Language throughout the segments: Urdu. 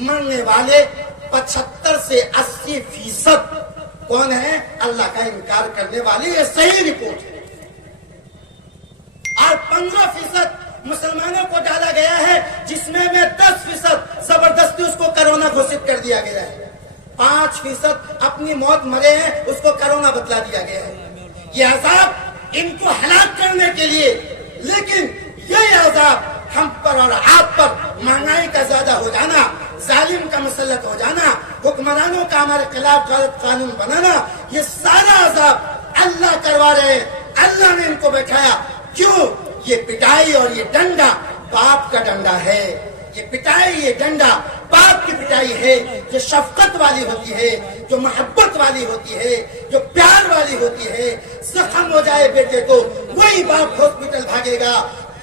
مرنے والے 75 سے 80% کون ہے؟ اللہ کا انکار کرنے والے. یہ صحیح رپورٹ ہے. اور 15% مسلمانوں کو ڈالا گیا ہے جس میں 10% زبردستی اس کو کرونا گھوشت کر دیا گیا ہے. 5% اپنی موت مرے ہیں, اس کو کرونا بتلا دیا گیا ہے. یہ عذاب ان کو ہلاک کرنے کے لیے. لیکن یہ عذاب ہم پر اور آپ پر مہنگائی کا زیادہ ہو جانا, ظالم کا مسلط ہو جانا, حکمرانوں کا ہمارے خلاف غلط قانون بنانا, یہ سارا عذاب اللہ کروا رہے ہیں. اللہ نے ان کو بیٹھایا. کیوں؟ یہ پٹائی اور یہ ڈنڈا باپ کا ڈنڈا ہے. یہ پٹائی, یہ ڈنڈا باپ کی پٹائی ہے جو شفقت والی ہوتی ہے, جو محبت والی ہوتی ہے, جو پیار والی ہوتی ہے. زخم ہو جائے بیٹے کو, وہی باپ ہاسپٹل بھاگے گا.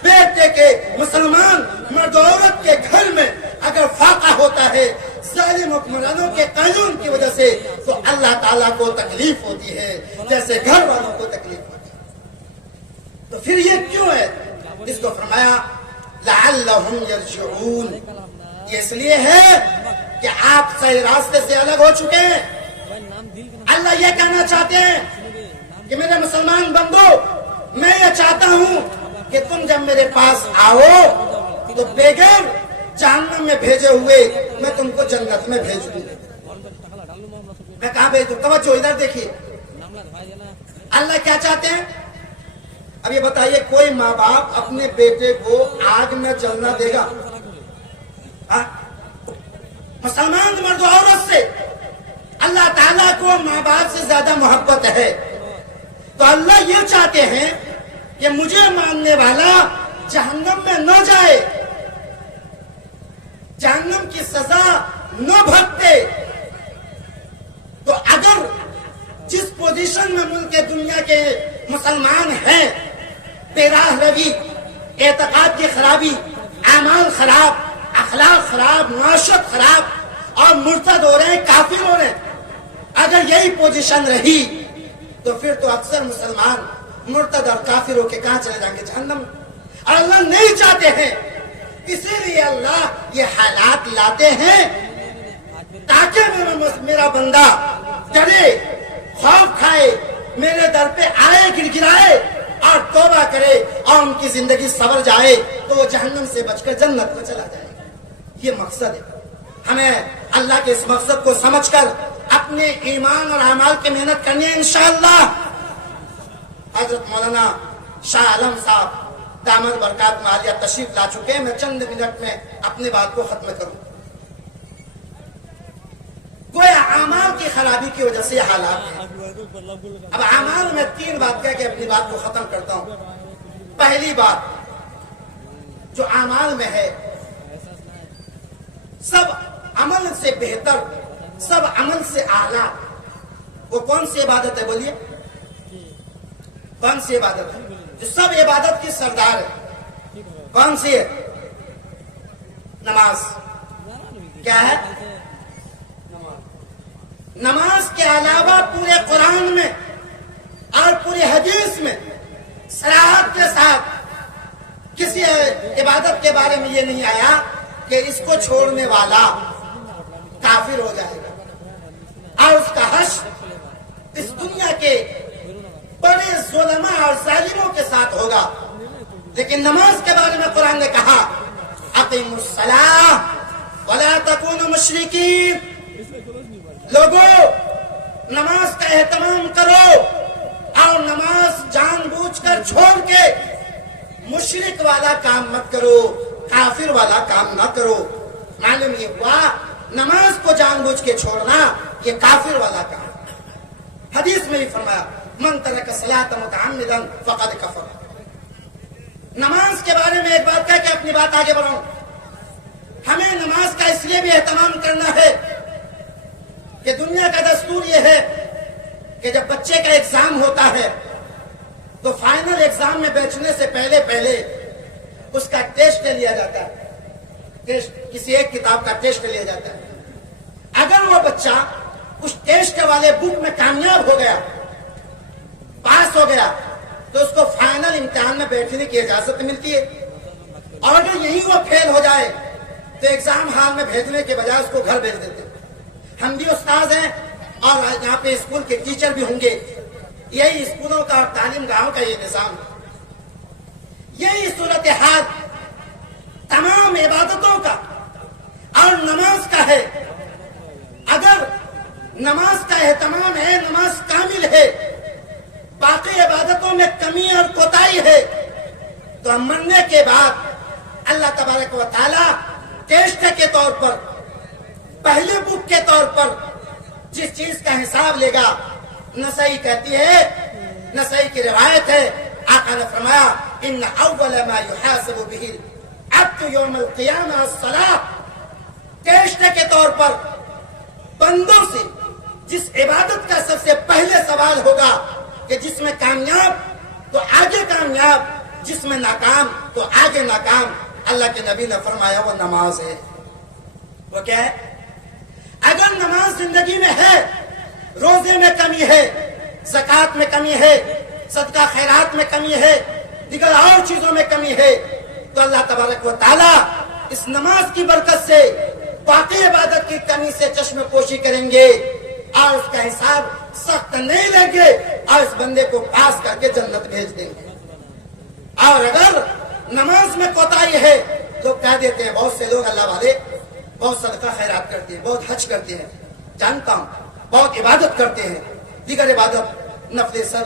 بیٹے کے مسلمان مرد و عورت کے گھر میں اگر فاقہ ہوتا ہے ظالم حکمرانوں کے قانون کی وجہ سے, تو اللہ تعالیٰ کو تکلیف ہوتی ہے جیسے گھر والوں کو تکلیف ہوتی ہے. تو پھر یہ کیوں ہے؟ اس کو فرمایا لعلہم یرجعون. یہ اس لیے ہے کہ آپ صحیح راستے سے الگ ہو چکے ہیں. اللہ یہ کہنا چاہتے ہیں کہ میرے مسلمان بندو, میں یہ چاہتا ہوں کہ تم جب میرے پاس آؤ تو بغیر جہنم میں بھیجے ہوئے میں تم کو جنت میں بھیج دوں. میں کہاں بھیج دوں؟ توجہ ادھر دیکھیے. اللہ کیا چاہتے ہیں؟ اب یہ بتائیے, کوئی ماں باپ اپنے بیٹے کو آگ میں جلنا دے گا؟ مسلمان مرد و عورت سے اللہ تعالیٰ کو ماں باپ سے زیادہ محبت ہے. تو اللہ یہ چاہتے ہیں کہ مجھے ماننے والا جہنم میں نہ جائے, جہنم کی سزا نہ بھگتے. تو اگر جس پوزیشن میں ملک دنیا کے مسلمان ہیں, بے-راہ روی, اعتقاد کی خرابی, اعمال خراب, اخلاق خراب, معاشرت خراب اور مرتد ہو رہے ہیں, کافر ہو رہے ہیں, اگر یہی پوزیشن رہی تو پھر تو اکثر مسلمان مرتد اور کافر ہو کے کہاں چلے جائیں گے؟ جہنم. اور اللہ نہیں چاہتے ہیں, اسی لیے اللہ یہ حالات لاتے ہیں تاکہ میرا بندہ ڈرے, خوف کھائے, میرے در پہ آئے, گر گرائے اور توبہ کرے اور ان کی زندگی سنور جائے تو وہ جہنم سے بچ کر جنت میں چلا جائے. یہ مقصد ہے. ہمیں اللہ کے اس مقصد کو سمجھ کر اپنے ایمان اور اعمال کی محنت کرنی ہے انشاءاللہ. حضرت مولانا شاہ عالم صاحب دامت برکات عالیہ تشریف لا چکے ہیں. میں چند منٹ میں اپنی بات کو ختم کروں. کوئی اعمال کی خرابی کی وجہ سے یہ حالات ہیں. اب اعمال میں 3 بات کہہ کے اپنی بات کو ختم کرتا ہوں. پہلی بات جو اعمال میں ہے, سب عمل سے بہتر, سب عمل سے اعلیٰ وہ کون سی عبادت ہے؟ بولیے کون سی عبادت ہے جو سب عبادت کی سردار ہے؟ کون سی ہے؟ نماز. کیا ہے؟ نماز کے علاوہ پورے قرآن میں اور پوری حدیث میں صراحت کے ساتھ کسی عبادت کے بارے میں یہ نہیں آیا کہ اس کو چھوڑنے والا کافر ہو جائے گا اور اس کا حشر اس دنیا کے بڑے ظلماء اور ظالموں کے ساتھ ہوگا. لیکن نماز کے بارے میں قرآن نے کہا اقیموا الصلاۃ ولا تکونوا مشرکین. لوگوں, نماز کا اہتمام کرو اور نماز جان بوجھ کر چھوڑ کے مشرک والا کام مت کرو, کافر والا کام نہ کرو. معلوم یہ ہوا نماز کو جان بوجھ کے چھوڑنا یہ کافر والا کام. حدیث میں بھی فرمایا من ترک الصلاۃ متعمدا فقد کفر. نماز کے بارے میں ایک بات کہہ کے اپنی بات آگے بڑھاؤں. ہمیں نماز کا اس لیے بھی اہتمام کرنا ہے کہ دنیا کا دستور یہ ہے کہ جب بچے کا ایگزام ہوتا ہے تو فائنل ایگزام میں بیٹھنے سے پہلے اس کا ٹیسٹ لیا جاتا ہے. کسی ایک کتاب کا ٹیسٹ لیا جاتا ہے. اگر وہ بچہ اس ٹیسٹ والے بک میں کامیاب ہو گیا, پاس ہو گیا, تو اس کو فائنل امتحان میں بیٹھنے کی اجازت ملتی ہے. اور اگر یہی وہ فیل ہو جائے تو ایگزام ہال میں بھیجنے کے بجائے اس کو گھر بھیج دیتے. ہم بھی استاذ ہیں اور یہاں پہ اسکول کے ٹیچر بھی ہوں گے. یہی اسکولوں کا اور تعلیم گاہوں کا یہ نظام ہے. یہی صورتحال تمام عبادتوں کا اور نماز کا ہے. اگر نماز کا اہتمام ہے، نماز کامل ہے، باقی عبادتوں میں کمی اور کوتاہی ہے، تو ہم مرنے کے بعد اللہ تبارک و تعالی ٹیسٹ کے طور پر، پہلے بک کے طور پر جس چیز کا حساب لے گا. نسائی کہتی ہے، نسائی کی روایت ہے، آقا نے فرمایا ان اول ما يحاسب به العبد یوم القیامہ الصلاۃ. ٹیسٹ کے طور پر بندوں سے جس عبادت کا سب سے پہلے سوال ہوگا کہ جس میں کامیاب تو آگے کامیاب، جس میں ناکام تو آگے ناکام، اللہ کے نبی نے فرمایا وہ نماز ہے. وہ کیا ہے؟ اگر نماز زندگی میں ہے، روزے میں کمی ہے، زکوٰۃ میں کمی ہے، صدقہ خیرات میں کمی ہے، دیگر اور چیزوں میں کمی ہے، تو اللہ تبارک و تعالی اس نماز کی برکت سے باقی عبادت کی کمی سے چشم پوشی کریں گے اور اس کا حساب سخت نہیں لیں گے اور اس بندے کو پاس کر کے جنت بھیج دیں گے. اور اگر نماز میں کوتاہی ہے تو کہہ دیتے ہیں بہت سے لوگ اللہ والے بہت صدقہ خیرات کرتے ہیں، بہت حج کرتے ہیں، جانتا ہوں، بہت عبادت کرتے ہیں، دیگر عبادت نفل سر،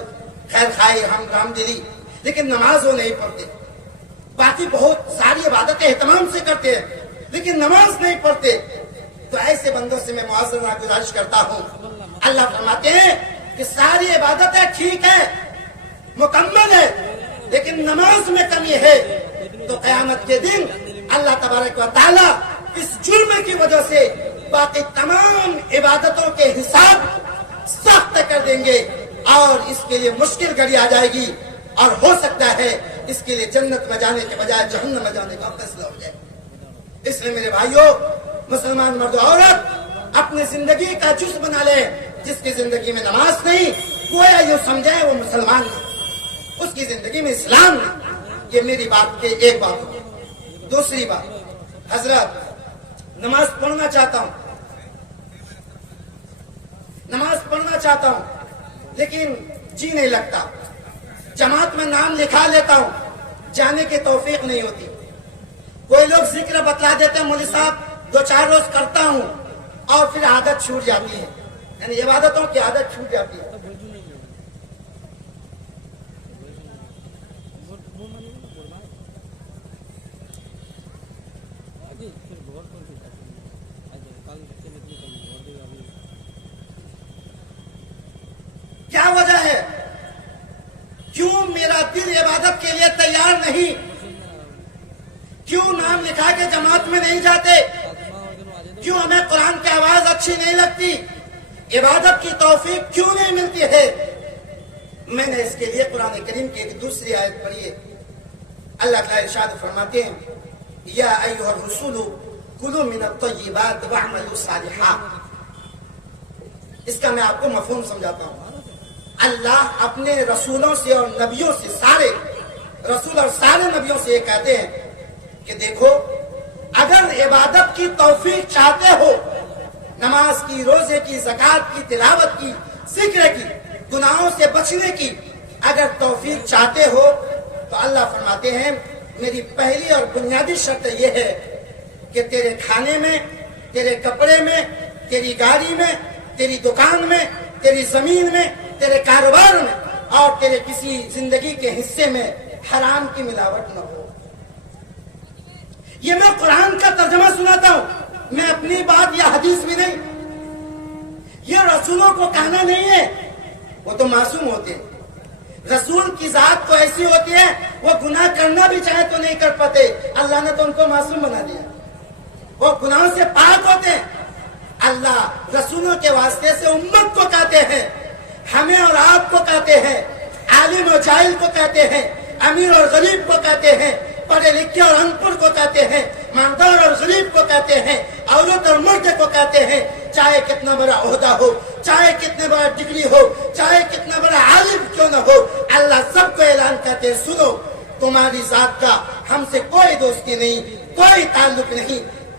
خیر خواہی، ہم رام دلی، لیکن نماز وہ نہیں پڑھتے. باقی بہت ساری عبادتیں اہتمام سے کرتے ہیں لیکن نماز نہیں پڑھتے. تو ایسے بندوں سے میں معذرت گزارش کرتا ہوں. اللہ فرماتے ہیں کہ ساری عبادتیں ٹھیک ہے، مکمل ہے، لیکن نماز میں کمی ہے، تو قیامت کے دن اللہ تبارک و تعالی اس جرم کی وجہ سے باقی تمام عبادتوں کے حساب سخت کر دیں گے اور اس کے لیے مشکل گھڑی آ جائے گی اور ہو سکتا ہے اس کے لیے جنت میں جانے کے بجائے جہنم میں جانے کا فیصلہ ہو جائے. اس لیے میرے بھائیوں، مسلمان مرد و عورت اپنی زندگی کا جز بنا لے. جس کی زندگی میں نماز نہیں، گویا یہ سمجھے وہ مسلمان نہیں، اس کی زندگی میں اسلام نہیں. یہ میری بات کے ایک بات ہوگی. دوسری بات، حضرت نماز پڑھنا چاہتا ہوں، نماز پڑھنا چاہتا ہوں لیکن جی نہیں لگتا. جماعت میں نام لکھا لیتا ہوں، جانے کی توفیق نہیں ہوتی. کوئی لوگ ذکر بتلا دیتے ہیں، مولوی صاحب 2-4 روز کرتا ہوں اور پھر عادت چھوٹ جاتی ہے، یعنی عبادتوں کی عادت چھوٹ جاتی ہے. کیا وجہ ہے؟ کیوں میرا دل عبادت کے لیے تیار نہیں؟ کیوں نام لکھا کے جماعت میں نہیں جاتے؟ کیوں ہمیں قرآن کی آواز اچھی نہیں لگتی؟ عبادت کی توفیق کیوں نہیں ملتی ہے؟ میں نے اس کے لیے قرآن کریم کی ایک دوسری آیت پڑھی ہے. اللہ تعالی ارشاد فرماتے ہیں یا ایھا الرسول کلوا من الطیبات واعملوا صالحا. اس کا میں آپ کو مفہوم سمجھاتا ہوں. اللہ اپنے رسولوں سے اور نبیوں سے، سارے رسول اور سارے نبیوں سے یہ کہتے ہیں کہ دیکھو، اگر عبادت کی توفیق چاہتے ہو، نماز کی، روزے کی، زکوٰۃ کی، تلاوت کی، ذکر کی، گناہوں سے بچنے کی اگر توفیق چاہتے ہو تو اللہ فرماتے ہیں میری پہلی اور بنیادی شرط یہ ہے کہ تیرے کھانے میں، تیرے کپڑے میں، تیری گاڑی میں، تیری دکان میں، تیری زمین میں، تیرے کاروبار میں اور تیرے کسی زندگی کے حصے میں حرام کی ملاوٹ نہ ہو. یہ میں قرآن کا ترجمہ سناتا ہوں، میں اپنی بات یا حدیث بھی نہیں. یہ رسولوں کو کہنا نہیں ہے، وہ تو معصوم ہوتے ہیں. رسول کی ذات تو ایسی ہوتی ہے وہ گناہ کرنا بھی چاہے تو نہیں کر پاتے. اللہ نے تو ان کو معصوم بنا دیا، وہ گناہوں سے پاک ہوتے ہیں. اللہ رسولوں کے واسطے سے امت کو کہتے ہیں، ہمیں اور آپ کو کہتے ہیں، عالم اور جاہل کو کہتے ہیں، امیر اور غریب کو کہتے ہیں، پڑھے لکھے اور ان پڑھ کو کہتے ہیں، مالدار اور غریب کو کہتے ہیں، عورت اور مرد کو کہتے ہیں. چاہے کتنا بڑا عہدہ ہو، چاہے کتنے بڑا ڈگری ہو، چاہے کتنا بڑا عالم کیوں نہ ہو، اللہ سب کو اعلان کرتے سنو، تمہاری ذات کا ہم سے کوئی دوستی نہیں، کوئی تعلق نہیں.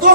2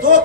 2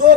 2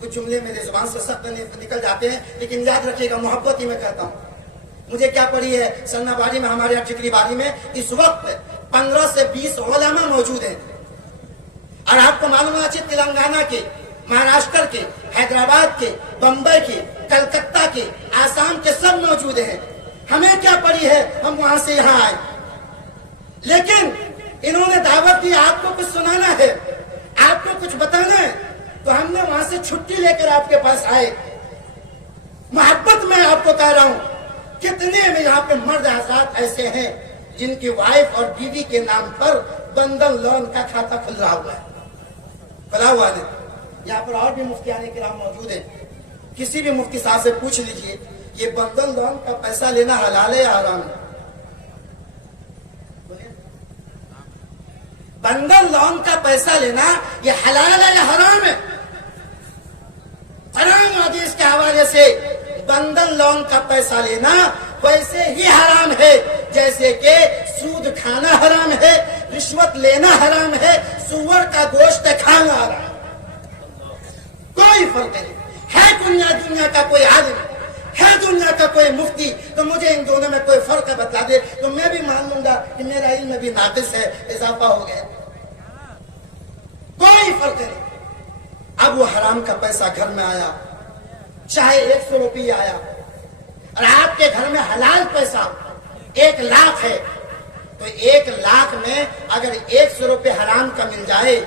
کچھ جملے میرے زبان سے سخت نکل جاتے ہیں، لیکن یاد رکھیے گا، محبت ہی میں کہتا ہوں. مجھے کیا پڑی ہے سرنا باری میں، ہمارے ٹکری باری میں اس وقت 15 سے 20 علماء موجود ہیں. اور آپ کو معلوم ہونا چاہیے تلنگانہ کے، مہاراشٹر کے، حیدرآباد کے، بمبئی کے، کلکتہ کے، آسام کے سب موجود ہیں. ہمیں کیا پڑی ہے، ہم وہاں سے یہاں آئے، لیکن انہوں نے دعوت دی آپ کو کچھ سنانا ہے، آپ کو کچھ بتانا ہے، تو ہم نے وہاں سے چھٹی لے کر آپ کے پاس آئے. محبت میں آپ کو کہہ رہا ہوں، کتنے میں یہاں پہ مرد حضرات ایسے ہیں جن کی وائف اور بیوی کے نام پر بندھن لون کا کھاتا کھل رہا ہوا ہے، کھلا ہوا ہے. یہاں پر اور بھی مفتیان کرام موجود ہیں، کسی بھی مفتی صاحب سے پوچھ لیجئے یہ بندھن لون کا پیسہ لینا حلال ہے یا حرام ہے؟ بندھن لون کا پیسہ لینا یہ حلال ہے یا حرام ہے؟ قرآن حدیث کے حوالے سے بندھن لون کا پیسہ لینا ویسے ہی حرام ہے جیسے کہ سود کھانا حرام ہے، رشوت لینا حرام ہے، سور کا گوشت کھانا حرام ہے. کوئی فرق نہیں ہے. دنیا کا کوئی عالم ہے، دنیا کا کوئی مفتی، تو مجھے ان دونوں میں کوئی فرق بتا دے تو میں بھی مان لوں گا کہ میرا علم بھی ناقص ہے، اضافہ ہو گیا. کوئی فرق نہیں. اب وہ حرام کا پیسہ گھر میں آیا، چاہے 100 روپیہ آیا، اور آپ کے گھر میں حلال پیسہ 1 لاکھ ہے، تو 1 لاکھ میں اگر 100 روپے حرام کا مل جائے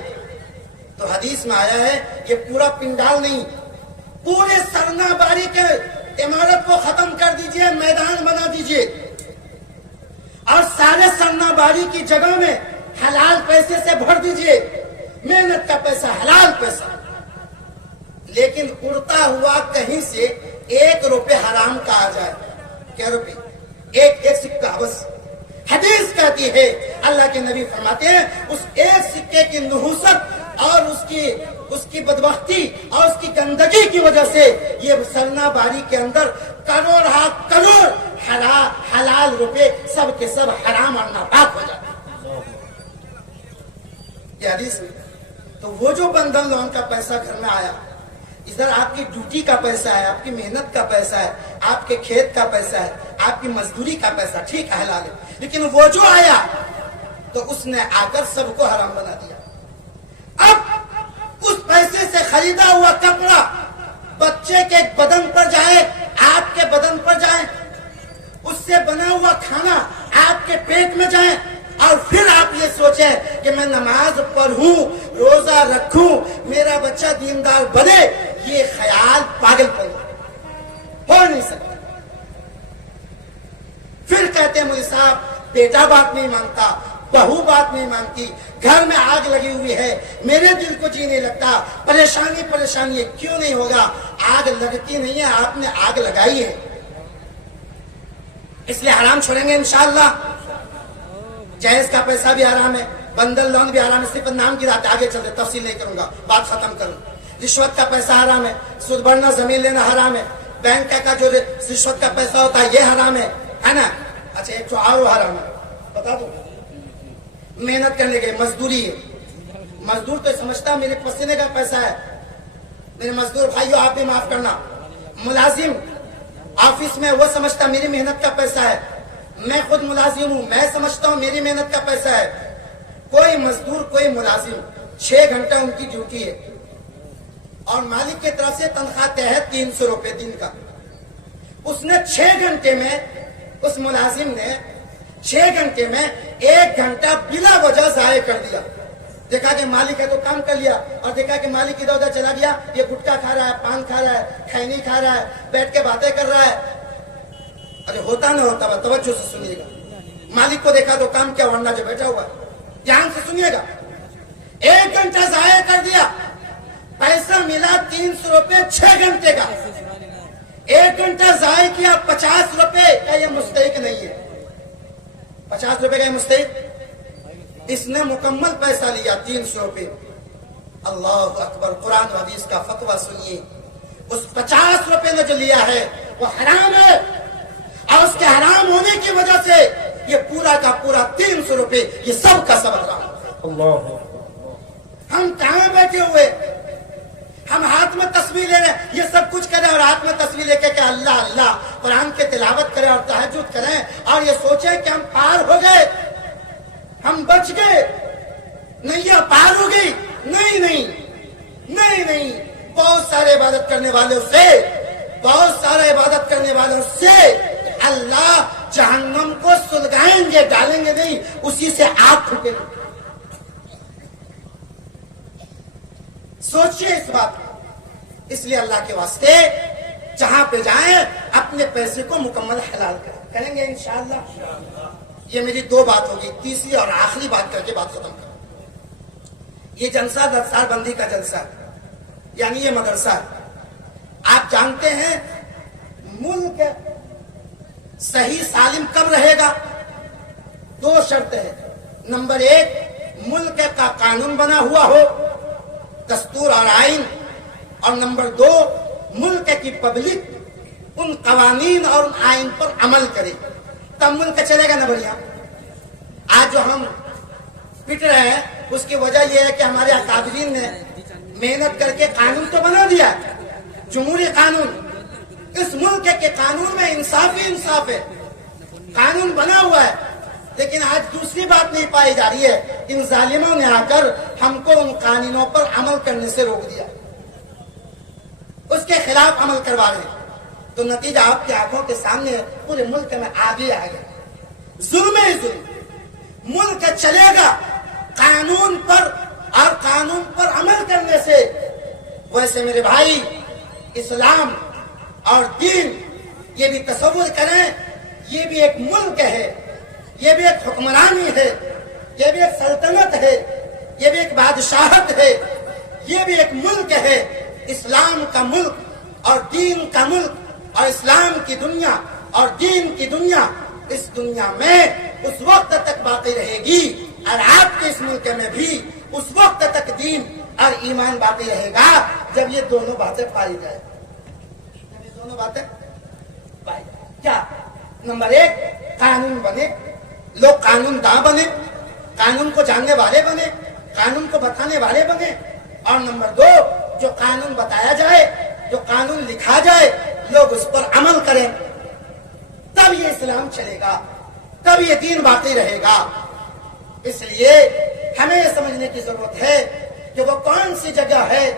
تو حدیث میں آیا ہے یہ پورا پنڈال نہیں، پورے سرنا باری کے عمارت کو ختم کر دیجئے، میدان بنا دیجئے، اور سارے سرنا باری کی جگہ میں حلال پیسے سے بھر دیجئے. محنت کا پیسہ، حلال پیسہ. لیکن اڑتا ہوا کہیں سے 1 روپے حرام کا آ جائے، کیا روپے؟ ایک سکہ بس. حدیث کہتی ہے، اللہ کے نبی فرماتے ہیں اس ایک سکے کی نحوست اور اس کی بدبختی اور اس کی گندگی کی وجہ سے یہ سرنا باری کے اندر کروڑ حلال روپے سب کے سب حرام اور ناپاک ہو جاتے ہیں. یہ حدیث میں. تو وہ جو بندھن لون کا پیسہ گھر میں آیا، ادھر آپ کی ڈیوٹی کا پیسہ ہے، آپ کی محنت کا پیسہ ہے، آپ کے کھیت کا پیسہ ہے، آپ کی مزدوری کا پیسہ، ٹھیک ہے حلال ہے، لیکن وہ جو آیا تو اس نے آ کر سب کو حرام بنا دیا. اب اس پیسے سے خریدا ہوا کپڑا بچے کے بدن پر جائے، آپ کے بدن پر جائے، اس سے بنا ہوا کھانا آپ کے پیٹ میں جائے، اور پھر آپ یہ سوچیں کہ میں نماز پڑھوں، روزہ رکھوں، میرا بچہ دیندار بنے، یہ خیال پاگل پن ہو نہیں سکتا. پھر کہتے ہیں مجھے صاحب بیٹا بات نہیں مانتا، بہو بات نہیں مانتی، گھر میں آگ لگی ہوئی ہے، میرے دل کو جی نہیں لگتا، پریشانی ہے. کیوں نہیں ہوگا؟ آگ لگتی نہیں ہے، آپ نے آگ لگائی ہے، اس لیے حرام چھوڑیں گے انشاءاللہ. جہیز کا پیسہ بھی حرام ہے، بندھن لون بھی حرام ہے، صرف نام کی بات، آگے چلتے تفصیل نہیں کروں گا، بات ختم کروں. رشوت کا پیسہ حرام ہے، سود بڑھنا، زمین لینا حرام ہے، بینک کا جو رشوت کا پیسہ ہوتا ہے یہ حرام ہے نا. اچھا ایک تو اور حرام ہے بتا دو، محنت کرنے کے مزدوری ہے. مزدور تو سمجھتا میرے پسینے کا پیسہ ہے. میرے مزدور بھائیو آپ بھی معاف کرنا. ملازم آفس میں وہ سمجھتا میری محنت کا پیسہ ہے. میں خود ملازم ہوں، میں سمجھتا ہوں میری محنت کا پیسہ ہے. کوئی مزدور، کوئی ملازم 6 گھنٹہ ان کی ڈیوٹی ہے، اور مالک کی طرف سے تنخواہ طے ہے 300 روپے دن کا. اس نے 6 گھنٹے میں، اس ملازم نے 6 گھنٹے میں 1 گھنٹہ بلا وجہ ضائع کر دیا. دیکھا کہ مالک ہے تو کام کر لیا، اور دیکھا کہ مالک ادھر ادھر چلا گیا، یہ گٹکا کھا رہا ہے، پان کھا رہا ہے، کھینی کھا رہا ہے، بیٹھ کے باتیں کر رہا ہے. ارے ہوتا نہ ہوتا، توجہ سے سنیے گا. مالک کو دیکھا تو کام کیا، ورنہ جو بیٹھا ہوا ہے. دھیان سے سنیے گا. 1 گھنٹہ ضائع کر دیا، پیسہ ملا 300 روپے 6 گھنٹے کا. 1 گھنٹہ ضائع کیا، 50 روپے کا یہ مستحق نہیں ہے. 50 روپے کا یہ مستحق. اس نے مکمل پیسہ لیا 300 روپے. اللہ اکبر. قرآن و حدیث کا فتویٰ سنیے. اس 50 روپے نے جو لیا ہے وہ حرام ہے، اور اس کے حرام ہونے کی وجہ سے یہ پورا کا پورا 300 روپے یہ سب کا سب حرام. اللہ. ہم کہاں بیٹھے ہوئے، ہم ہاتھ میں تصویر لے رہے ہیں، یہ سب کچھ کریں اور ہاتھ میں تصویر لے کے کہ اللہ اللہ قرآن کی تلاوت کریں اور تہجد کریں اور یہ سوچیں کہ ہم پار ہو گئے، ہم بچ گئے، نیا پار ہو گئی. نہیں نہیں نہیں نہیں، بہت سارے عبادت کرنے والوں سے، بہت سارے عبادت کرنے والوں سے اللہ جہنم کو سلگائیں گے، ڈالیں گے نہیں، اسی سے آگ پھوٹے گی. سوچئے اس بات کو. اس لیے اللہ کے واسطے جہاں پہ جائیں اپنے پیسے کو مکمل حلال کریں گے انشاءاللہ. یہ میری دو بات ہوگی، تیسری اور آخری بات کر کے بات ختم کروں. یہ جلسہ دستار بندی کا جلسہ یعنی یہ مدرسہ، آپ جانتے ہیں ملک صحیح سالم کب رہے گا؟ دو شرط ہے. نمبر ایک، ملک کا قانون بنا ہوا ہو، دستور اور آئین، اور نمبر دو، ملک کی پبلک ان قوانین اور ان آئین پر عمل کرے، تب ملک چلے گا نا بڑھیا. آج جو ہم پٹ رہے ہیں اس کی وجہ یہ ہے کہ ہمارے اکابرین نے محنت کر کے قانون تو بنا دیا، جمہوری قانون. اس ملک کے قانون میں انصاف ہی انصاف ہے، قانون بنا ہوا ہے، لیکن آج دوسری بات نہیں پائی جا رہی ہے. ان ظالموں نے آ کر ہم کو ان قانونوں پر عمل کرنے سے روک دیا، اس کے خلاف عمل کروا رہے ہیں. تو نتیجہ آپ کی آنکھوں کے سامنے پورے ملک میں آگے آ گیا. ظلم ہی ظلم. ملک چلے گا قانون پر اور قانون پر عمل کرنے سے. ویسے میرے بھائی، اسلام اور دین یہ بھی تصور کریں، یہ بھی ایک ملک ہے، یہ بھی ایک حکمرانی ہے، یہ بھی ایک سلطنت ہے، یہ بھی ایک بادشاہت ہے، یہ بھی ایک ملک ہے. اسلام کا ملک اور دین کا ملک اور اسلام کی دنیا اور دین کی دنیا اس دنیا میں اس وقت تک باقی رہے گی، اور آپ کے اس ملک میں بھی اس وقت تک دین اور ایمان باقی رہے گا جب یہ دونوں باتیں پائی جائے. دونوں باتیں پائی جائے. کیا؟ نمبر ایک، قانون بنے، لوگ قانون داں بنے، قانون کو جاننے والے بنے، قانون کو بتانے والے بنے. اور نمبر دو، جو قانون بتایا جائے، جو قانون لکھا جائے، لوگ اس پر عمل کریں. تب یہ اسلام چلے گا، تب یہ دین باقی رہے گا. اس لیے ہمیں یہ سمجھنے کی ضرورت ہے کہ وہ کون سی جگہ ہے،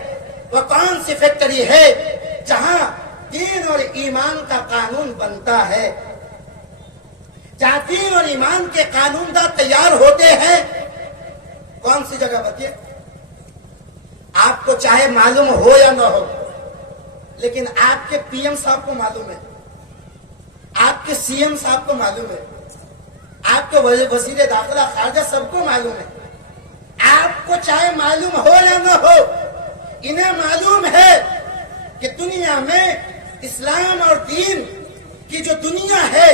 وہ کون سی فیکٹری ہے جہاں دین اور ایمان کا قانون بنتا ہے، جہاں دین اور ایمان کے قانون دا تیار ہوتے ہیں. کون سی جگہ بتائیے؟ آپ کو چاہے معلوم ہو یا نہ ہو، لیکن آپ کے پی ایم صاحب کو معلوم ہے، آپ کے سی ایم صاحب کو معلوم ہے، آپ کے وزیر داخلہ خارجہ سب کو معلوم ہے. آپ کو چاہے معلوم ہو یا نہ ہو، انہیں معلوم ہے کہ دنیا میں اسلام اور دین کی جو دنیا ہے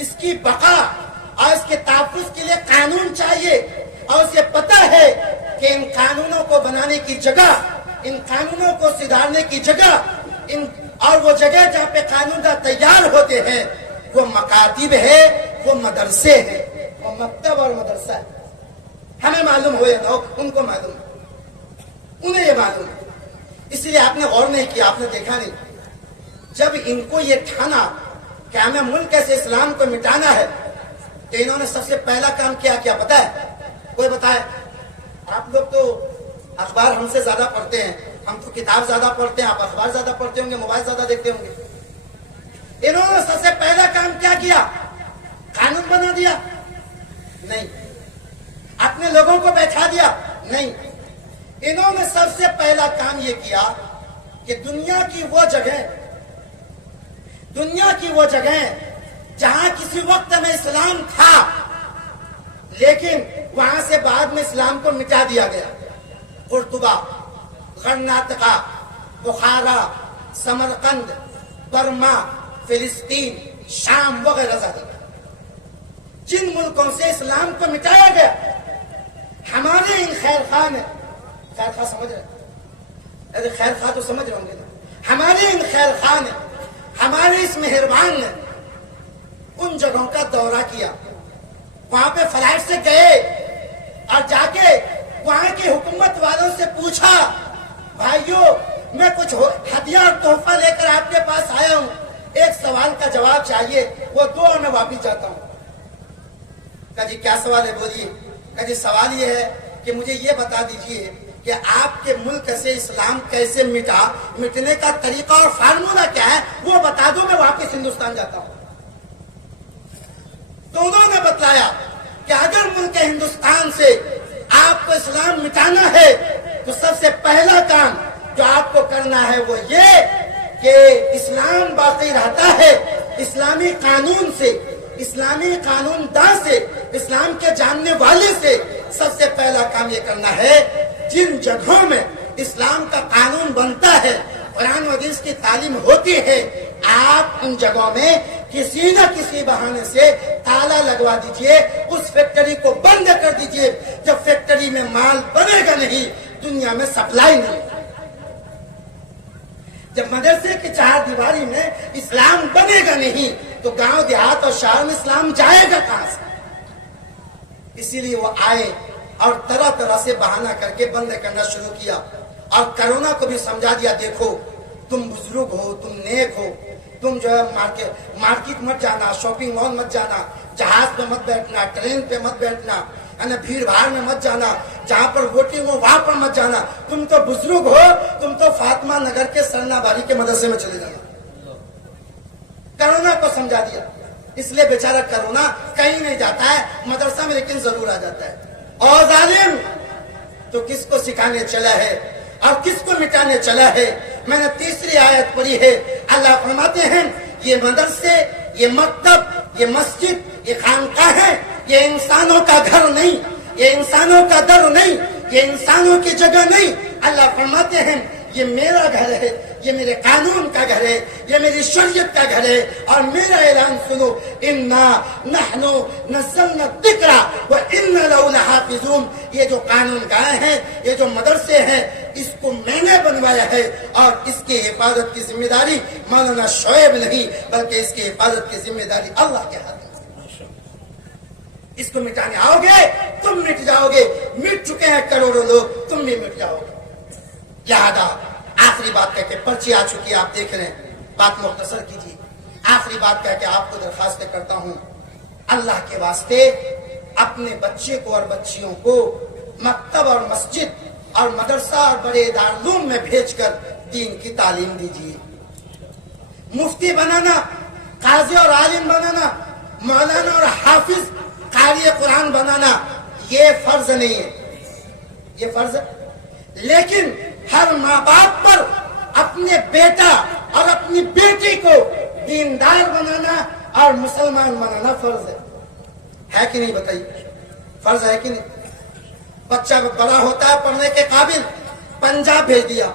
اس کی بقا اور اس کے تحفظ کے لیے قانون چاہیے. اور اسے پتہ ہے کہ ان قانونوں کو بنانے کی جگہ، ان قانونوں کو سدھارنے کی جگہ، اور وہ جگہ جہاں پہ قانون تیار ہوتے ہیں وہ مکاتب ہے، وہ مدرسے ہیں، وہ مکتب اور مدرسہ ہے. ہمیں معلوم ہو یا نہ ہو، ان کو معلوم ہے، انہیں یہ معلوم ہے. اس لیے آپ نے غور نہیں کیا، آپ نے دیکھا نہیں. جب ان کو یہ ٹھانا کہ ہمیں ملک سے اسلام کو مٹانا ہے تو انہوں نے سب سے پہلا کام کیا پتا ہے؟ کوئی بتائے؟ آپ لوگ تو اخبار ہم سے زیادہ پڑھتے ہیں، ہم تو کتاب زیادہ پڑھتے ہیں، آپ اخبار زیادہ پڑھتے ہوں گے، موبائل زیادہ دیکھتے ہوں گے. انہوں نے سب سے پہلا کام کیا؟ قانون بنا دیا؟ نہیں. اپنے لوگوں کو بیٹھا دیا؟ نہیں. انہوں نے سب سے پہلا کام یہ کیا کہ دنیا کی وہ جگہیں جہاں کسی وقت میں اسلام تھا لیکن وہاں سے بعد میں اسلام کو مٹا دیا گیا، قرطبہ، کرناٹکا، بخارا، سمرقند، برما، فلسطین، شام وغیرہ جن ملکوں سے اسلام کو مٹایا گیا، ہمارے ان خیر خواہ نے، خیر خواہ سمجھ رہے؟ خیر خواہ تو سمجھ رہے ہوں گے نا. ہمارے ان خیر خواہ نے، ہمارے اس مہربان نے ان جگہوں کا دورہ کیا، وہاں پہ فلائٹ سے گئے اور جا کے وہاں کی حکومت والوں سے پوچھا، بھائیو میں کچھ ہدیہ اور تحفہ لے کر آپ کے پاس آیا ہوں، ایک سوال کا جواب چاہیے، وہ دو اور میں واپس جاتا ہوں۔ کہا جی کیا سوال ہے بولیے۔ کہا جی سوال یہ ہے کہ مجھے یہ بتا دیجئے کہ آپ کے ملک سے اسلام کیسے مٹا، مٹنے کا طریقہ اور فارمولا کیا ہے، وہ بتا دو، میں واپس ہندوستان جاتا ہوں۔ تو انہوں نے بتلایا کہ اگر ملک ہندوستان سے آپ کو اسلام مٹانا ہے تو سب سے پہلا کام جو آپ کو کرنا ہے وہ یہ کہ اسلام باقی رہتا ہے، اسلامی قانون سے، اسلامی قانون داں سے، اسلام کے جاننے والے سے سب سے پہلا کام یہ کرنا ہے جن جگہوں میں اسلام کا قانون بنتا ہے، قرآن و حدیث کی تعلیم ہوتی ہے، آپ ان جگہوں میں کسی نہ کسی بہانے سے تالا لگوا دیجئے، اس فیکٹری کو بند کر دیجئے۔ جب فیکٹری میں مال بنے گا نہیں، دنیا میں سپلائی نہیں۔ جب مدرسے کی چار دیواری میں اسلام بنے گا نہیں تو گاؤں دیہات اور شہر میں اسلام جائے گا کہاں سے؟ اسی لیے وہ آئے اور طرح طرح سے بہانہ کر کے بند کرنا شروع کیا، اور کرونا کو بھی سمجھا دیا، دیکھو تم بزرگ ہو، تم نیک ہو، تم جو ہے مارکیٹ مت جانا، شاپنگ مال مت جانا، جہاز پہ مت بیٹھنا، ٹرین پہ مت بیٹھنا، بھیڑ بھاڑ میں مت جانا، جہاں پر ووٹنگ ہو وہاں پر مت جانا، تم تو بزرگ ہو، تم تو فاطمہ نگر کے سرنا باری کے مدرسے میں چلے جانا۔ کرونا کو سمجھا دیا، اس لیے بیچارہ کرونا کہیں نہیں جاتا ہے مدرسہ میں، لیکن ضرور آ جاتا ہے۔ اور ظالم تو کس کو سکھانے چلا ہے اور کس کو مٹانے چلا ہے؟ میں نے تیسری آیت پڑھی ہے، اللہ فرماتے ہیں یہ مدرسے، یہ مکتب، یہ مسجد، یہ خانقاہ ہے، یہ انسانوں کا گھر نہیں، یہ انسانوں کا در نہیں، یہ انسانوں کی جگہ نہیں۔ اللہ فرماتے ہیں یہ میرا گھر ہے، یہ میرے قانون کا گھر ہے، یہ میری شریعت کا گھر ہے، اور میرا اعلان سنو، انا نحن نزلنا الذکر وانا له لحافظون۔ یہ جو قانون گاہ ہیں، یہ جو مدرسے ہیں، اس کو میں نے بنوایا ہے، اور اس کی حفاظت کی ذمہ داری مولانا شعیب نہیں بلکہ اس کی حفاظت کی ذمہ داری اللہ کے ہاتھ میں۔ اس کو مٹانے آؤ گے تم مٹ جاؤ گے، مٹ چکے ہیں کروڑوں لوگ، تم بھی مٹ جاؤ گے۔ لہذا آخری بات کہہ کے پرچی آ چکی ہے، آپ دیکھ رہے ہیں، بات مختصر کیجیے۔ آخری بات کہہ کے آپ کو درخواست کرتا ہوں، اللہ کے واسطے اپنے بچے کو اور بچیوں کو مکتب اور مسجد اور مدرسہ اور بڑے دارالعلوم میں بھیج کر دین کی تعلیم دیجیے۔ مفتی بنانا، قاضی اور عالم بنانا، مولانا اور حافظ قاری قرآن بنانا یہ فرض نہیں ہے، یہ فرض ہے، لیکن ہر ماں باپ پر اپنے بیٹا اور اپنی بیٹی کو دیندار بنانا اور مسلمان بنانا فرض ہے کہ نہیں؟ بتائیے، فرض ہے کہ نہیں؟ بچہ بڑا ہوتا ہے پڑھنے کے قابل، پنجاب بھیج دیا،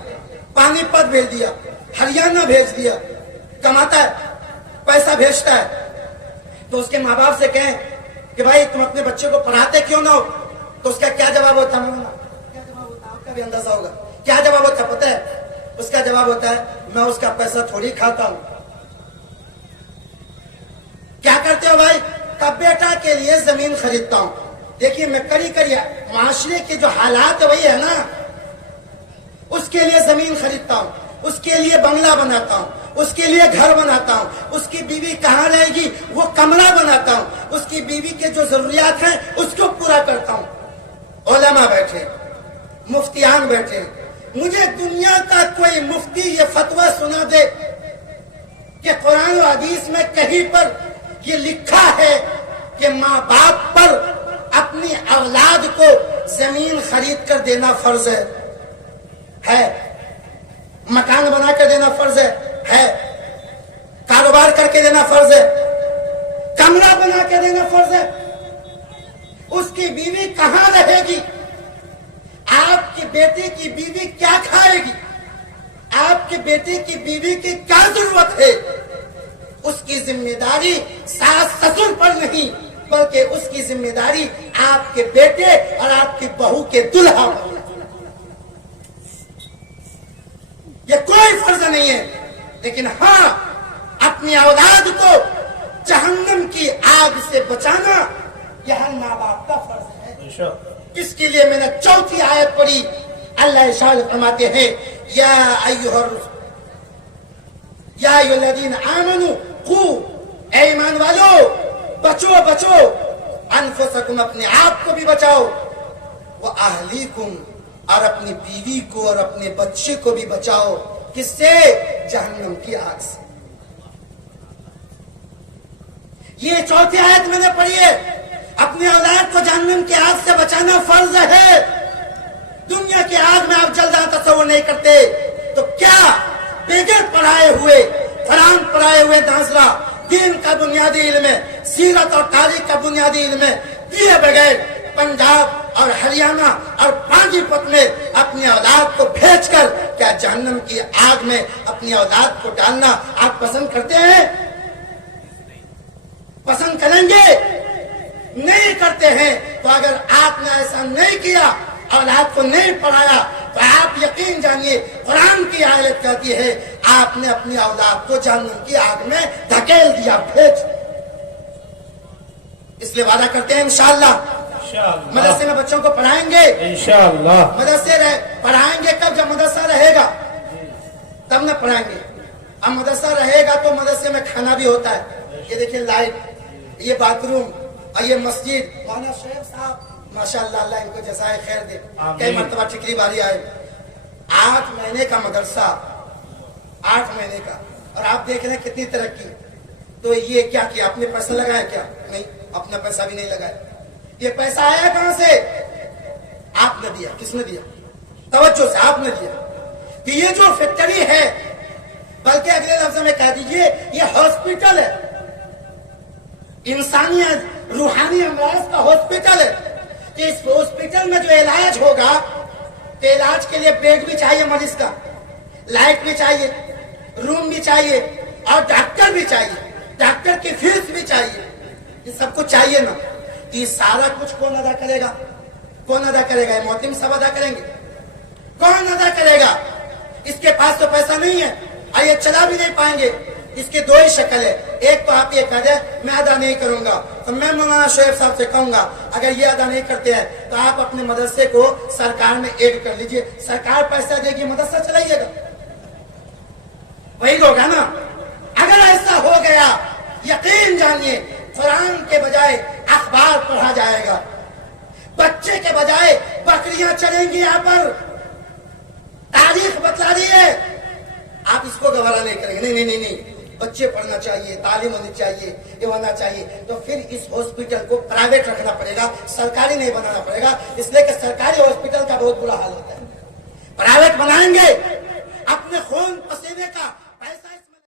پانی پت بھیج دیا، ہریانہ بھیج دیا، کماتا ہے، پیسہ بھیجتا ہے، تو اس کے ماں باپ سے کہیں کہ بھائی تم اپنے بچے کو پڑھاتے کیوں نہ ہو؟ تو اس کا کیا جواب ہوتا ہے؟ کیا جواب ہوتا ہے؟ آپ کا بھی اندازہ ہوگا کیا جواب ہوتا ہے، پتہ ہے؟ اس کا جواب ہوتا ہے میں اس کا پیسہ تھوڑی کھاتا ہوں۔ کیا کرتے ہو بھائی؟ کہ بیٹا کے لیے زمین خریدتا ہوں۔ دیکھیے میں کڑی معاشرے کے جو حالات وہی ہے نا، اس کے لیے زمین خریدتا ہوں، اس کے لیے بنگلہ بناتا ہوں، اس کے لیے گھر بناتا ہوں، اس کی بیوی کہاں رہے گی وہ کمرہ بناتا ہوں، اس کی بیوی کے جو ضروریات ہیں اس کو پورا کرتا ہوں۔ علماء بیٹھے، مفتیان بیٹھے، مجھے دنیا کا کوئی مفتی یہ فتویٰ سنا دے کہ قرآن و حدیث میں کہیں پر یہ لکھا ہے کہ ماں باپ پر اپنی اولاد کو زمین خرید کر دینا فرض ہے، مکان بنا کر دینا فرض ہے، کاروبار کر کے دینا فرض ہے، کمرہ بنا کے دینا فرض ہے؟ اس کی بیوی کہاں رہے گی؟ آپ کے بیٹے کی بیوی کیا کھائے گی؟ آپ کے بیٹے کی بیوی کی کیا ضرورت ہے؟ اس کی ذمہ داری ساس سسر پر نہیں بلکہ اس کی ذمہ داری آپ کے بیٹے اور آپ کی بہو کے دلہا پر۔ یہ کوئی فرض نہیں ہے، لیکن ہاں اپنی اولاد کو جہنم کی آگ سے بچانا یہ ہر ماں باپ کا فرض ہے۔ اس کے لیے میں نے چوتھی آیت پڑھی، اللہ ارشاد فرماتے ہیں یا ایھا الذین آمنوا قوا، اے ایمان والو بچو انفسکم، اپنے آپ کو بھی بچاؤ، واہلیکم، اور اپنی بیوی کو اور اپنے بچے کو بھی بچاؤ، کس سے؟ جہنم کی آگ سے۔ یہ چوتھی آیت میں نے پڑھی ہے، اپنی اولاد کو جہنم کی آگ سے بچانا فرض ہے۔ دنیا کی آگ میں آپ جلنا تصور نہیں کرتے تو کیا بغیر پڑھائے ہوئے، قرآن پڑھائے ہوئے دانسرا، دین کا بنیادی علم ہے، سیرت اور تاریخ کا بنیادی علم ہے، دیے بغیر پنجاب اور ہریانہ اور پانی پت میں اپنی اولاد کو بھیج کر کیا جہنم کی آگ میں اپنی اولاد کو ڈالنا آپ پسند کرتے ہیں؟ پسند کریں گے؟ نہیں کرتے ہیں۔ تو اگر آپ نے ایسا نہیں کیا، اولاد کو نہیں پڑھایا، تو آپ یقین جانیے قرآن کی آیت کہتی ہے آپ نے اپنی اولاد کو جہنم کی آگ میں دھکیل دیا، بھیج۔ اس لیے وعدہ کرتے ہیں انشاءاللہ مدرسے میں بچوں کو پڑھائیں گے، انشاءاللہ مدرسے پڑھائیں گے۔ کب؟ جب مدرسہ رہے گا تب نہ پڑھائیں گے۔ اب مدرسہ رہے گا تو مدرسے میں کھانا بھی ہوتا ہے، یہ دیکھیں لائٹ، یہ باتھ روم اور یہ مسجد۔ مولانا شیخ صاحب ماشاءاللہ، اللہ ان کو جزائے خیر دے، کئی مرتبہ ٹھکری باری آئے۔ 8 مہینے کا مدرسہ، 8 مہینے کا، اور آپ دیکھ رہے ہیں کتنی ترقی۔ تو یہ کیا کیا؟ اپنے پیسہ لگایا کیا؟ نہیں، اپنا پیسہ بھی نہیں لگایا۔ یہ پیسہ آیا کہاں سے؟ آپ نے دیا۔ کس نے دیا؟ توجہ سے، آپ نے دیا۔ کہ یہ جو فیکٹری ہے، بلکہ اگلے لفظ میں کہہ دیجئے یہ ہاسپٹل ہے، انسانیت روحانی امراض کا ہاسپٹل ہے۔ کہ اس ہاسپٹل میں جو علاج ہوگا تو علاج کے لیے بیڈ بھی چاہیے، مریض کا لائٹ بھی چاہیے، روم بھی چاہیے، اور ڈاکٹر بھی چاہیے، ڈاکٹر کی فیس بھی چاہیے، یہ سب کچھ چاہیے نا۔ یہ سارا کچھ کون ادا کرے گا؟ کون ادا کرے گا؟ یہ محتم صاحب ادا کریں گے؟ کون ادا کرے گا؟ اس کے پاس تو پیسہ نہیں ہے اور یہ چلا بھی نہیں پائیں گے۔ اس کی 2 ہی شکل ہے، ایک تو آپ یہ کہہ دیں میں ادا نہیں کروں گا، تو میں مولانا شعیب صاحب سے کہوں گا اگر یہ ادا نہیں کرتے ہیں تو آپ اپنے مدرسے کو سرکار میں ایڈ کر لیجئے، سرکار پیسہ دے گی، مدرسہ چلائیے گا، وہی ہوگا نا۔ اگر ایسا ہو گیا یقین جانیے قرآن کے بجائے اخبار پڑھا جائے گا، بچے کے بجائے بکریاں چلیں گی یہاں پر۔ تاریخ بتلا رہی ہے، آپ اس کو گوارا نہیں کریں گے، نہیں، بچے پڑھنا چاہیے، تعلیم ہونی چاہیے، یہ ہونا چاہیے۔ تو پھر اس ہاسپٹل کو پرائیویٹ رکھنا پڑے گا، سرکاری نہیں بنانا پڑے گا، اس لیے کہ سرکاری ہاسپٹل کا بہت برا حال ہوتا ہے۔ پرائیویٹ بنائیں گے، اپنے خون پسینے کا